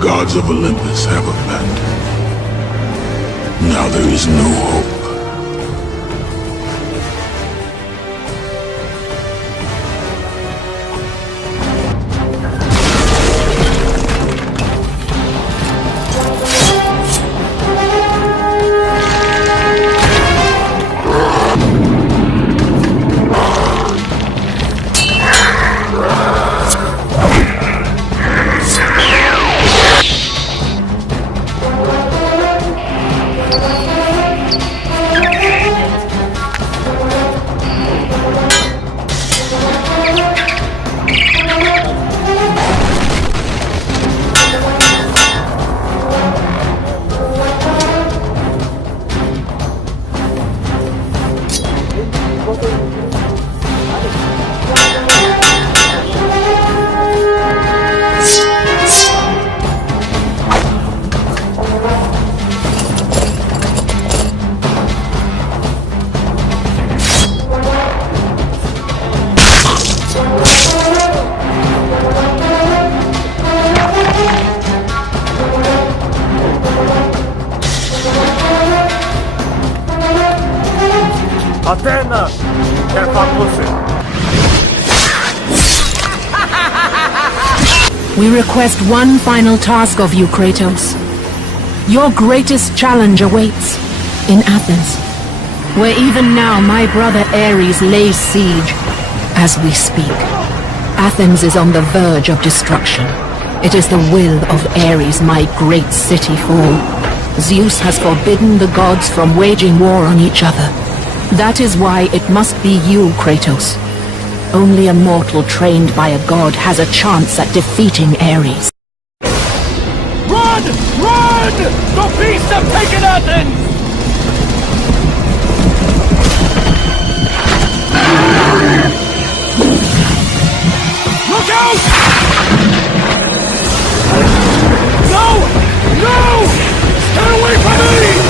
gods of Olympus have abandoned. Now there is no hope. Athena, we request one final task of you, Kratos. Your greatest challenge awaits in Athens, where even now my brother Ares lays siege as we speak. Athens is on the verge of destruction. It is the will of Ares my great city fall. Zeus has forbidden the gods from waging war on each other. That is why it must be you, Kratos. Only a mortal trained by a god has a chance at defeating Ares. Run! Run! The beasts have taken Athens! Look out! No! No! Stay away from me!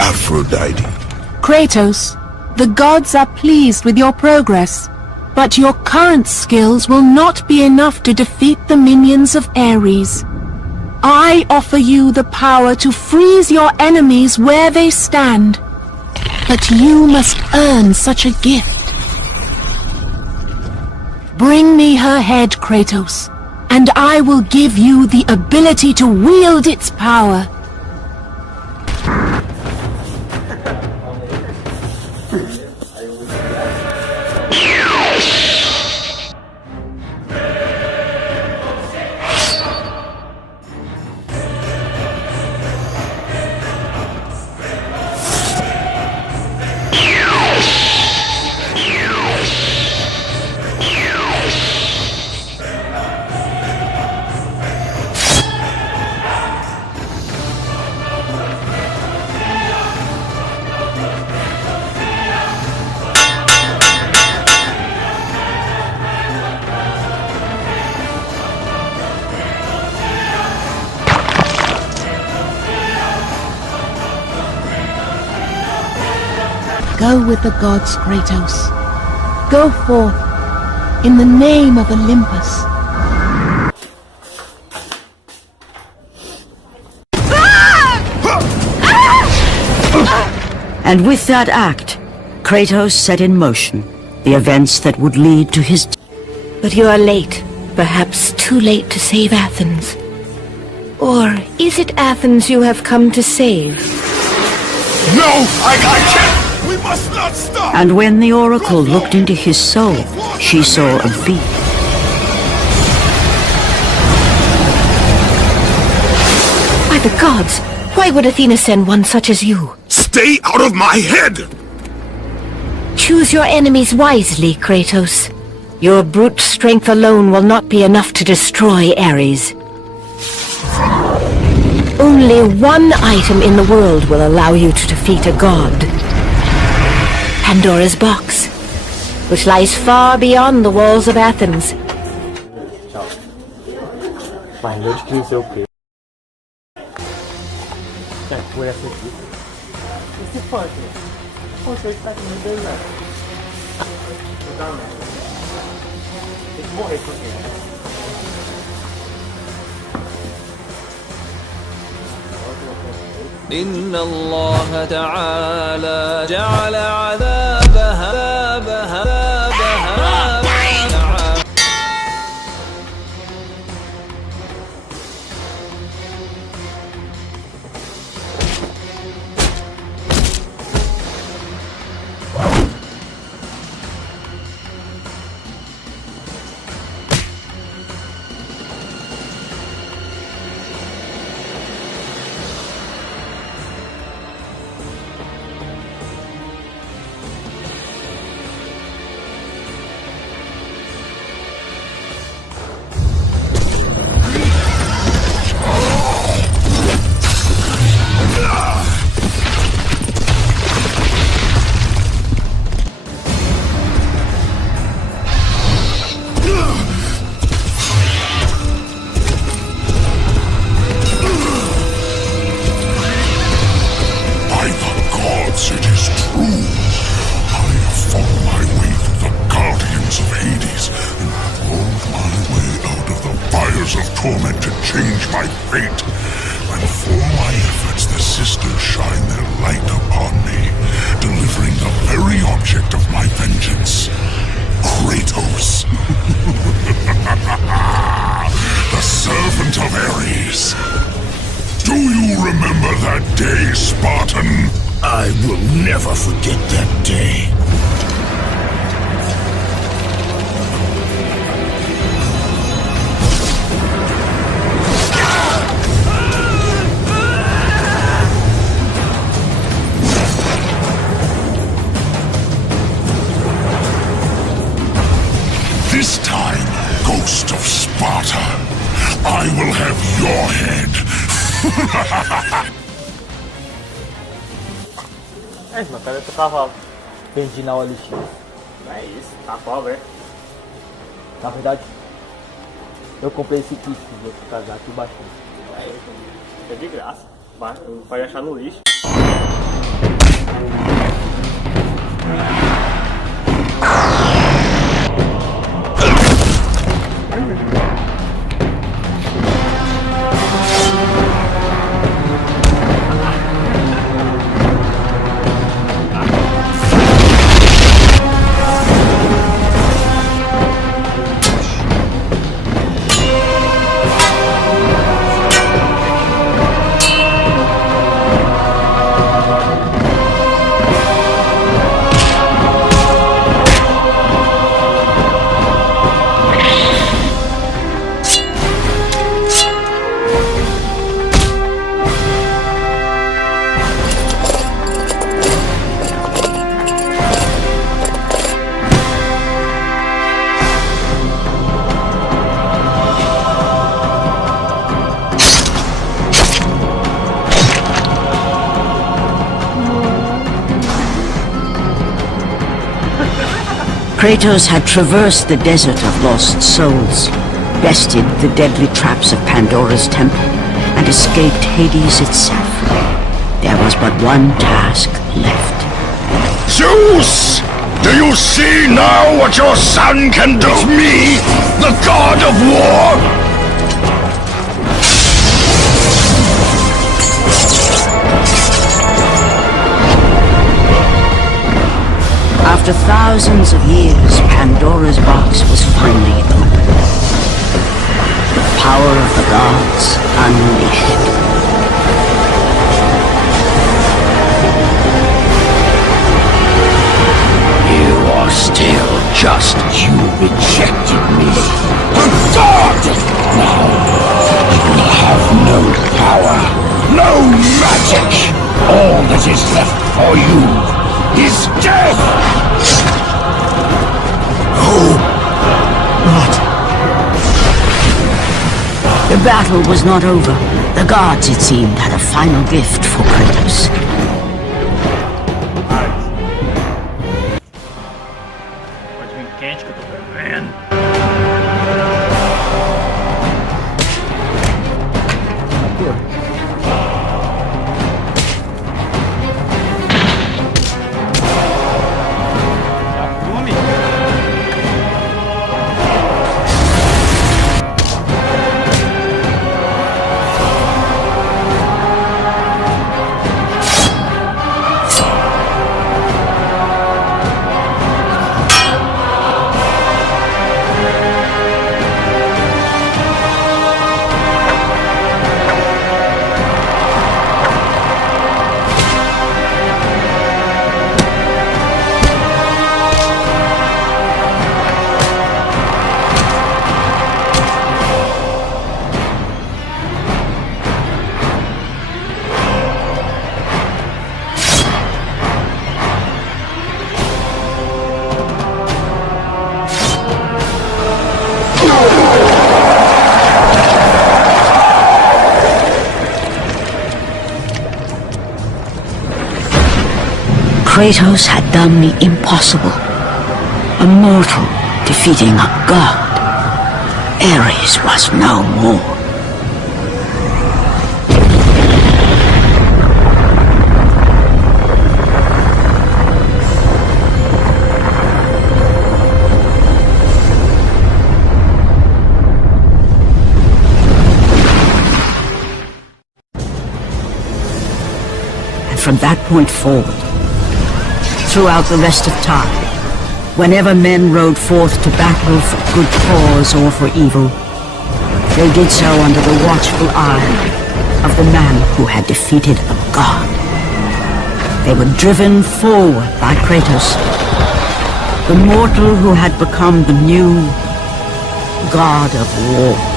Aphrodite. Kratos, the gods are pleased with your progress, but your current skills will not be enough to defeat the minions of Ares. I offer you the power to freeze your enemies where they stand, but you must earn such a gift. Bring me her head, Kratos, and I will give you the ability to wield its power. Go with the gods, Kratos. Go forth in the name of Olympus. And with that act, Kratos set in motion the events that would lead to his But you are late. Perhaps too late to save Athens. Or is it Athens you have come to save? No! I can't! We must not stop! And when the oracle looked into his soul, she saw a beast. By the gods! Why would Athena send one such as you? Stay out of my head! Choose your enemies wisely, Kratos. Your brute strength alone will not be enough to destroy Ares. Only one item in the world will allow you to defeat a god. Pandora's box, which lies far beyond the walls of Athens. إن الله تعالى جعل عذابها torment to change my fate. And for my efforts, the sisters shine their light upon me, delivering the very object of my vengeance, Kratos. The servant of Ares. Do you remember that day, Spartan? I will never forget that day. This time, Ghost of Sparta, I will have your head. É, meu cara, eu tocava perdi na OLX. É isso, tá pobre, é? Na verdade, eu comprei esse kit do casaco e baixei. É isso, é de graça. Pode achar no lixo. Kratos had traversed the desert of lost souls, bested the deadly traps of Pandora's temple, and escaped Hades itself. There was but one task left. Zeus! Do you see now what your son can do? It's me, the god of war! After thousands of years, Pandora's box was finally opened. The power of the gods unleashed. You are still just you rejected me. A god! Now, you will have no power, no magic. All that is left for you is death! Oh, not. The battle was not over. The gods, it seemed, had a final gift for Kratos. Pode vir quente que eu tô fervendo. Kratos had done the impossible. A mortal defeating a god. Ares was no more. And from that point forward, throughout the rest of time, whenever men rode forth to battle for good cause or for evil, they did so under the watchful eye of the man who had defeated a god. They were driven forward by Kratos, the mortal who had become the new god of war.